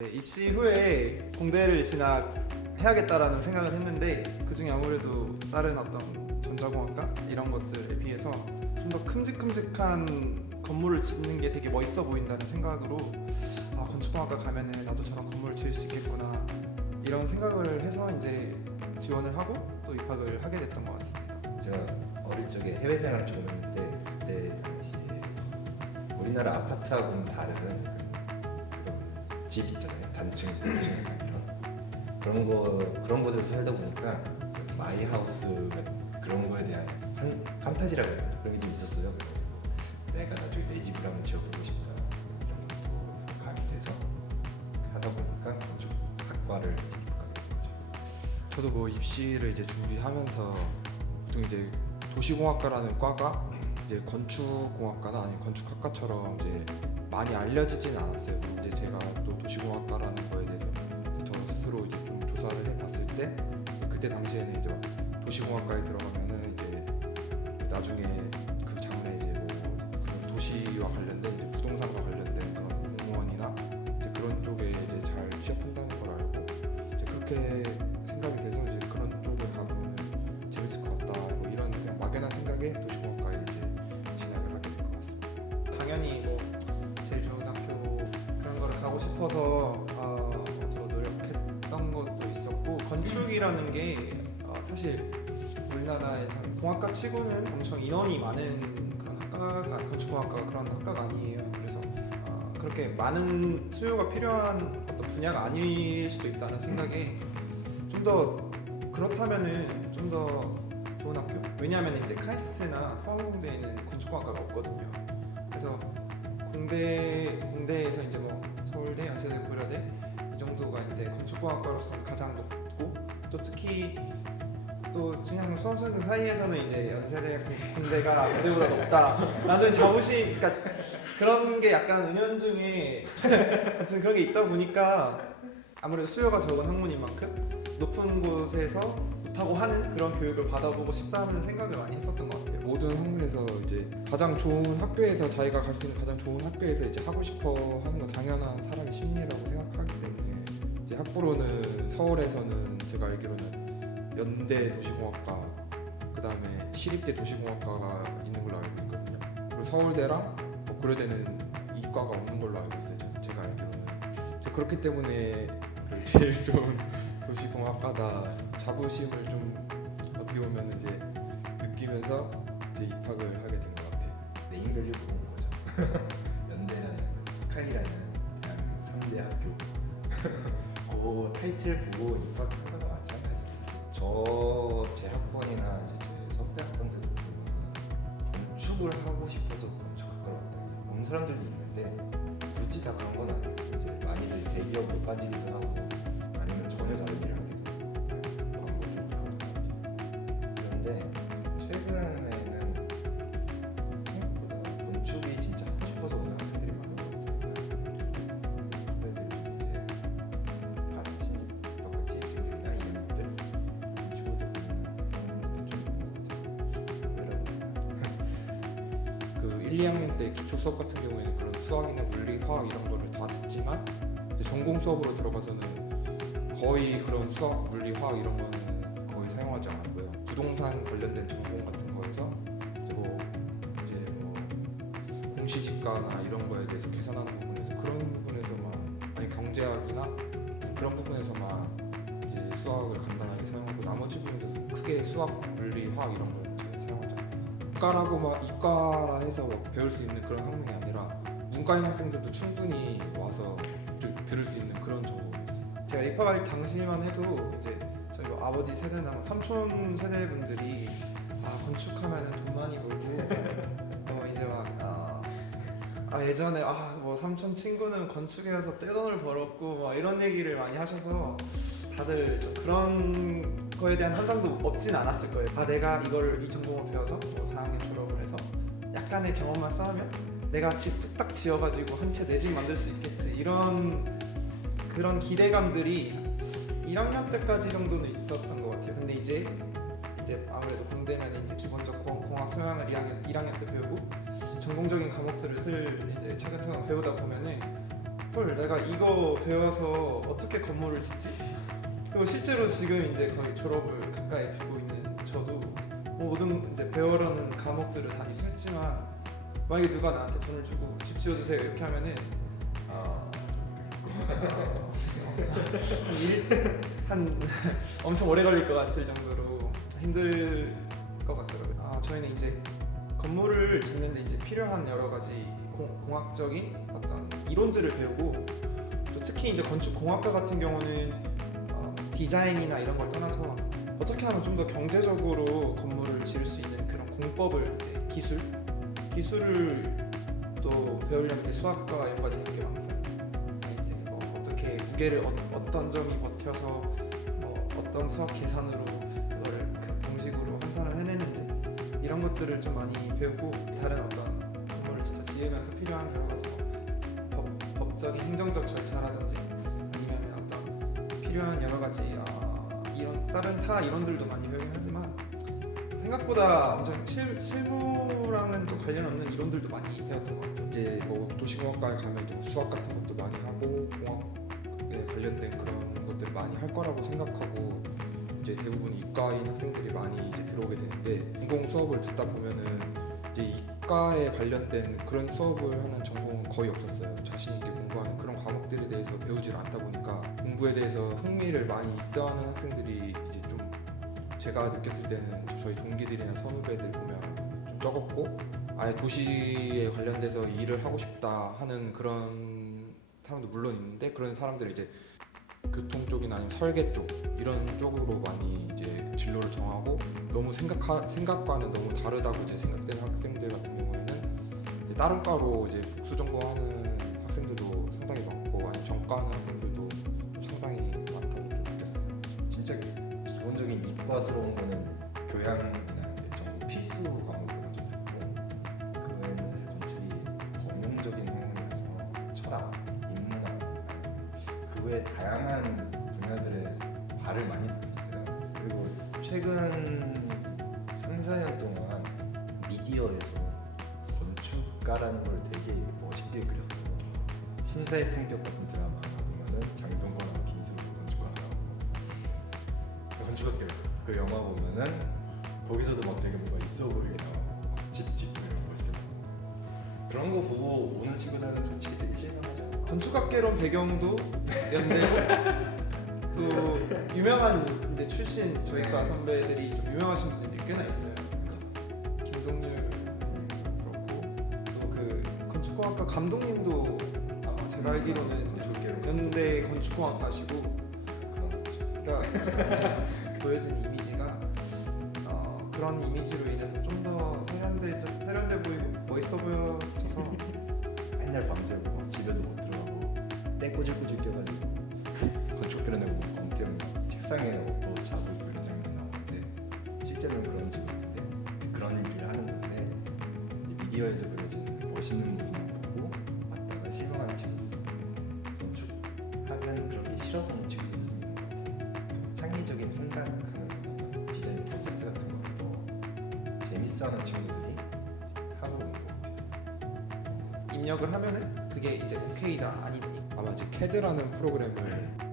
네, 입시 후에 공대를 진학해야겠다라는 생각을 했는데 그중에 아무래도 다른 어떤 전자공학과 이런 것들에 비해서 좀 더 큼직큼직한 건물을 짓는 게 되게 멋있어 보인다는 생각으로 건축공학과 가면은 나도 저런 건물을 지을 수 있겠구나 이런 생각을 해서 이제 지원을 하고 또 입학을 하게 됐던 것 같습니다. 제가 어릴 적에 해외 생활을 좀 했는데 그때 당시에 우리나라 아파트하고는 다른 그런 집 있잖아요. 단층 이런 그런 곳에서 살다 보니까 마이 하우스 그런 거에 대한 판타지라고 해야 되나? 그런 게 좀 있었어요. 내가 나중에 내 집을 한번 지어보고 싶다 이런 것도 가게 돼서 하다 보니까 건축 학과를 입학하게 된 거죠. 저도 뭐 입시를 이제 준비하면서 보통 이제 도시공학과라는 과가 이제 건축공학과나 아니면 건축학과처럼 이제 많이 알려지진 않았어요. 이제 제가 또 도시공학과라는 거에 대해서 저 스스로 이제 좀 조사를 해봤을 때 그때 당시에는 이제 막 도시공학과에 들어가면은 이제 나중에 그 장래 이제 뭐 그런 도시와 관련된 이제 부동산과 관련된 그런 공무원이나 이제 그런 쪽에 이제 잘 취업한다는 걸 알고 이제 그렇게 생각이 돼서 이제 그런 쪽을 가면 재밌을 것 같다 뭐 이런 그냥 막연한 생각에 도시공학과에 이제 진학을 하게 된 것 같습니다. 당연히 뭐 제일 좋은 학교 그런 거를 가고 싶어서 저 노력했던 것도 있었고 건축이라는 게 사실 우리나라에서 공학과 치고는 엄청 인원이 많은 그런 학과가 건축공학과가 그런 학과가 아니에요. 그래서 그렇게 많은 수요가 필요한 어떤 분야가 아닐 수도 있다는 생각에 좀 더 그렇다면은 좀 더 좋은 학교? 왜냐하면 이제 카이스트나 포항공대에는 건축공학과가 없거든요. 그래서 공대에서 이제 뭐 서울대, 연세대, 고려대 이 정도가 이제 건축공학과로서 가장 높고 또 특히 또 그냥 수험생들 사이에서는 이제 연세대, 공대가 고대보다 높다라는 자부심, 그러니까 그런 게 약간 은연중에 하여튼 그런 게 있다 보니까 아무래도 수요가 적은 학문인 만큼 높은 곳에서 못하고 하는 그런 교육을 받아보고 싶다는 생각을 많이 했었던 것 같아요. 모든 학문에서 이제 가장 좋은 학교에서 자기가 갈 수 있는 가장 좋은 학교에서 이제 하고 싶어 하는 거 당연한 사람의 심리라고 생각하기 때문에 이제 학부로는 서울에서는 제가 알기로는 연대 도시공학과 그다음에 시립대 도시공학과가 있는 걸로 알고 있거든요. 그리고 서울대랑 뭐 고려대는 이과가 없는 걸로 알고 있어요. 제가 알기로는. 그렇기 때문에 그 제일 좋은 도시공학과다 자부심을 좀 어떻게 보면 이제 느끼면서 이제 입학을 하게 된 것 같아요. 네임밸류 보는 거죠. 연대라는 스카이라는 대한민국 3대 학교 그 타이틀 보고 입학하는 거 많잖아요. 제 학번이나 이제 제 선배 학번들 건축을 하고 싶어서 건축학과를 왔다. 온 사람들도 있는데 굳이 다 그런 건 아니에요. 이제 많이들 대기업으로 빠지기도 하고 아니면 전혀 다른 일을 하게 되고 광고 쪽으로 하는 사람들. 그런데 최근에는 생각보다 건축이 진짜 하고 싶어서 오는 학생들이 많은 것 같아요. 후배들이 이제 같이 입학생들이나 2학년들 건축을 듣는 좀 있는 것 같아서 그 1, 2학년 때 기초 수업 같은 경우에는 그런 수학이나 물리, 화학 이런 거를 다 듣지만 이제 전공 수업으로 들어가서는 거의 그런 수학, 물리, 화학 이런 거는 거의 사용하지 않았고요. 부동산 관련된 전공 같은 거에서 이제 뭐 공시지가나 이런 거에 대해서 계산하는 부분에서 그런 부분에서만 아니 경제학이나 그런 부분에서만 이제 수학을 간단하게 사용하고 나머지 부분에서 크게 수학, 물리, 화학 이런 걸 잘 사용하지 않았어요. 이과라고 막 이과라 해서 막 배울 수 있는 그런 학문이 아니라 문과인 학생들도 충분히 와서 들을 수 있는 그런 전공이었어요. 제가 입학할 당시만 해도 이제 저희 뭐 아버지 세대나 뭐 삼촌 세대분들이 건축하면은 돈 많이 벌고 이제 막 예전에 뭐 삼촌 친구는 건축에 가서 떼돈을 벌었고 막 이런 얘기를 많이 하셔서 다들 좀 그런 거에 대한 환상도 없진 않았을 거예요. 내가 이 전공을 배워서 뭐 4학년 졸업을 해서 약간의 경험만 쌓으면 내가 집 뚝딱 지어가지고 한 채 내 집 만들 수 있겠지 그런 기대감들이 1학년 때까지 정도는 있었던 것 같아요. 근데 이제 아무래도 공대면 이제 기본적 공학 소양을 1학년 때 배우고 전공적인 과목들을 이제 차근차근 배우다 보면은 헐 내가 이거 배워서 어떻게 건물을 짓지? 그리고 실제로 지금 이제 거의 졸업을 가까이 두고 있는 저도 뭐 모든 이제 배우려는 과목들을 다 이수했지만 만약에 누가 나한테 돈을 주고 집 지어주세요 이렇게 하면은 한 엄청 오래 걸릴 것 같을 정도로 힘들 것 같더라고요. 저희는 이제 건물을 짓는데 이제 필요한 여러 가지 공학적인 어떤 이론들을 배우고 또 특히 이제 건축 공학과 같은 경우는 디자인이나 이런 걸 떠나서 어떻게 하면 좀 더 경제적으로 건물을 지을 수 있는 그런 공법을 이제 기술을 또 배우려면 이제 수학과 연관이 되는 게 많고 이제 뭐 어떻게 무게를 어떤 점이 버텨서 어떤 수학 계산으로 그거를 그 공식으로 환산을 해내는지 이런 것들을 좀 많이 배우고 다른 어떤 건물을 진짜 지으면서 필요한 여러 가지 법적인 행정적 절차라든지 아니면 어떤 필요한 여러 가지 이런 다른 타 이론들도 많이 배우긴 하지만 생각보다 엄청 실무랑은 좀 관련 없는 이론들도 많이 배웠던 것 같아요. 이제 뭐 도시공학과에 가면 좀 수학 같은 것도 많이 하고 공학에 관련된 그런 것들을 많이 할 거라고 생각하고 이제 대부분 이과인 학생들이 많이 이제 들어오게 되는데 공공 수업을 듣다 보면은 이제 이과에 관련된 그런 수업을 하는 전공은 거의 없었어요. 자신 있게 공부하는 그런 과목들에 대해서 배우질 않다 보니까 공부에 대해서 흥미를 많이 있어하는 학생들이 이제 좀 제가 느꼈을 때는 저희 동기들이나 선후배들 보면 좀 적었고 아예 도시에 관련돼서 일을 하고 싶다 하는 그런 사람도 물론 있는데 그런 사람들이 이제 교통 쪽이나 아니면 설계 쪽 이런 쪽으로 많이 이제 진로를 정하고 너무 생각과는 너무 다르다고 이제 생각되는 학생들 같은 경우에는 이제 다른 과로 이제 복수 전공하는 학생들도 상당히 많고 아니면 전과하는 학생들도 상당히 많다고 좀 느꼈어요. 진짜 기본적인 이과스러운 거는 교양이나 전공 필수 과목으로 좀 듣고 그 외에는 사실 건축이 범용적인 학문이라서 철학, 인문학 그 외 다양한 분야들에 발을 많이 듣고 있어요. 그리고 최근 3, 4년 동안 미디어에서 건축가라는 걸 되게 멋있게 그렸어요. 신사의 품격 같은 드라마 보면은 장동건하고 김승우 건축가가 나오고 건축학교 그 영화 보면은 거기서도 막 되게 뭔가 있어 보이게 나오고 집 짓고 이런 거 멋있게 나오고 그런 거 보고 오는 친구들은 솔직히 되게 실망하죠. 건축학개론 배경도 연대고 또 유명한 이제 출신 저희과 선배들이 좀 유명하신 분들이 꽤나 있어요. 김동률 그렇고 또 그 건축공학과 감독님도 아마 제가 알기로는 연대 건축공학과시고 그러니까 보여진 이미지가 그런 이미지로 인해서 좀 더 세련돼 보이고 멋있어 보여져서 맨날 밤새고 집에도 못 들어가고 때 꼬질꼬질 껴가지고 건축학개론 내고 엄청 책상에 엎어서 자고 있고 이런 장면이 나오는데 실제는 그런 집이 있는데 그런 일을 하는 건데 미디어에서 그려진 멋있는 모습을 보고 왔다가 실망하는 친구들 건축하면 그렇게 싫어서 오는 친구들이 있는 것 같아요. 창의적인 생각하는 디자인 프로세스 같은 걸 더 재밌어하는 친구들이 하고 있는 것 같아요. 입력을 하면은 그게 이제 오케이다 아니다 아마 이제 CAD라는 프로그램을